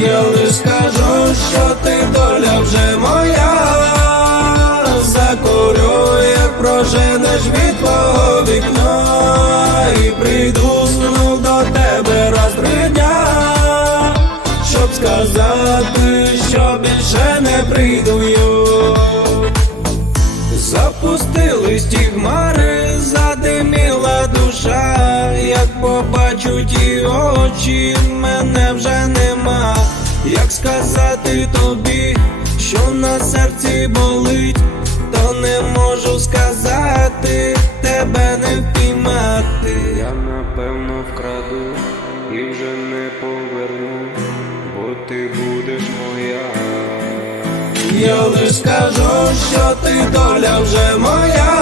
Я лиш скажу, що ти доля вже моя. Закурю, як проженеш від твого вікна, і прийду знов до тебе раз три дня, щоб сказати, що більше не прийду. Запустились ті хмари, задиміла душа, як побачу ті очі, мене вже нема. Як сказати тобі, що на серці болить, то не можу сказати, тебе не впіймати. Я напевно вкраду і вже не поверну, бо ти будеш моя. Я лиш скажу, що ти доля вже моя.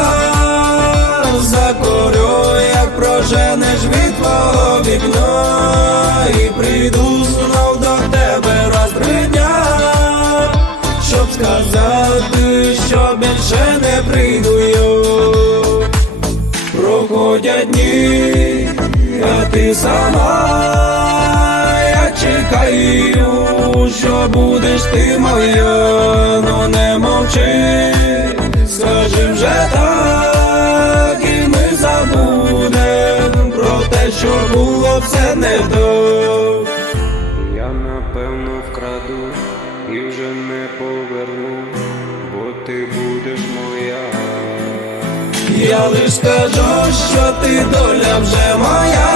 Закурю, як проженеш від твого вікна, і прийду більше не прийду. я. Проходять дні, а ти сама, я чекаю, що будеш ти моя, но не мовчи, скажи вже так, і ми забудем про те, що було все не то. Я напевно вкраду і вже не поверну, бо ти будеш моя. Я лиш скажу, що ти доля вже моя,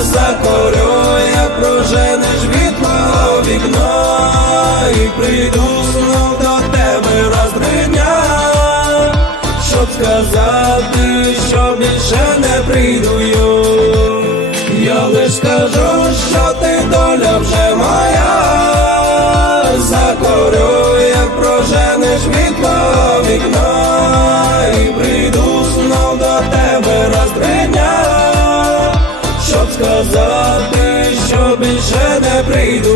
закорю, як проженеш від мого вікна, і прийду знов до тебе раз дня, щоб сказати, що більше не прийду. Я лиш скажу, що ти доля вже моя, закорю, як проженеш від мого вікна, і прийду знов до тебе раз три дня, щоб сказати, що більше не прийду.